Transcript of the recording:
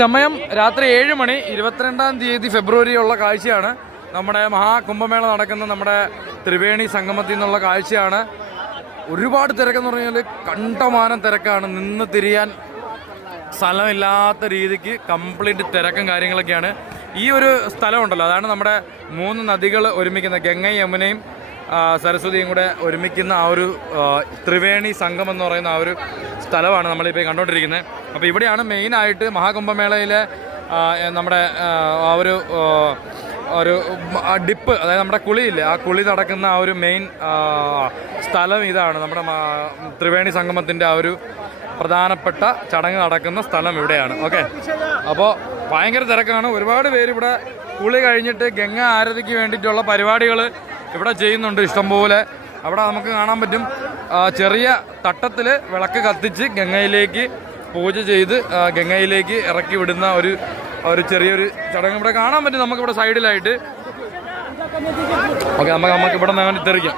സമയം രാത്രി 7 മണി 22-ാം തീയതി ഫെബ്രുവരി ഉള്ള കാഴ്ചയാണ്. നമ്മുടെ മഹാകുംഭമേള നടക്കുന്ന നമ്മുടെ ത്രിവേണി സംഗമത്തിൽ നിന്നുള്ള കാഴ്ചയാണ്. ഒരുപാട് തിരക്കെന്ന് പറഞ്ഞാൽ കണ്ടമാനം തിരക്കാണ്. നിന്ന് തിരിയാൻ സ്ഥലമില്ലാത്ത രീതിക്ക് കംപ്ലീറ്റ് തിരക്കും കാര്യങ്ങളൊക്കെയാണ്. ഈ ഒരു സ്ഥലമുണ്ടല്ലോ, അതാണ് നമ്മുടെ 3 നദികൾ ഒരുമിക്കുന്ന ഗംഗയും യമുനയും സരസ്വതിയും കൂടെ ഒരുമിക്കുന്ന ആ ഒരു ത്രിവേണി സംഗമം എന്ന് പറയുന്ന ആ ഒരു സ്ഥലമാണ് നമ്മളിപ്പോൾ കണ്ടുകൊണ്ടിരിക്കുന്നത്. അപ്പോൾ ഇവിടെയാണ് മെയിനായിട്ട് മഹാകുംഭമേളയിലെ നമ്മുടെ ആ ഒരു ഡിപ്പ്, അതായത് നമ്മുടെ കുളിയില്ലേ, ആ കുളി നടക്കുന്ന ആ ഒരു മെയിൻ സ്ഥലം ഇതാണ്. നമ്മുടെ ത്രിവേണി സംഗമത്തിൻ്റെ ആ ഒരു പ്രധാനപ്പെട്ട ചടങ്ങ് നടക്കുന്ന സ്ഥലം ഇവിടെയാണ്. ഓക്കെ, അപ്പോൾ ഭയങ്കര തിരക്കാണ്. ഒരുപാട് പേര് ഇവിടെ കുളി കഴിഞ്ഞിട്ട് ഗംഗ ആരതിക്ക് വേണ്ടിയിട്ടുള്ള പരിപാടികൾ ഇവിടെ ചെയ്യുന്നുണ്ട് ഇഷ്ടംപോലെ. അവിടെ നമുക്ക് കാണാൻ പറ്റും, ചെറിയ തട്ടത്തിൽ വിളക്ക് കത്തിച്ച് ഗംഗയിലേക്ക് പൂജ ചെയ്ത് ഗംഗയിലേക്ക് ഇറക്കി വിടുന്ന ഒരു ചെറിയൊരു ചടങ്ങ് ഇവിടെ കാണാൻ പറ്റും നമുക്കിവിടെ സൈഡിലായിട്ട്. ഓക്കെ, നമുക്ക് ഇവിടെ നിന്ന് തെറിക്കാം.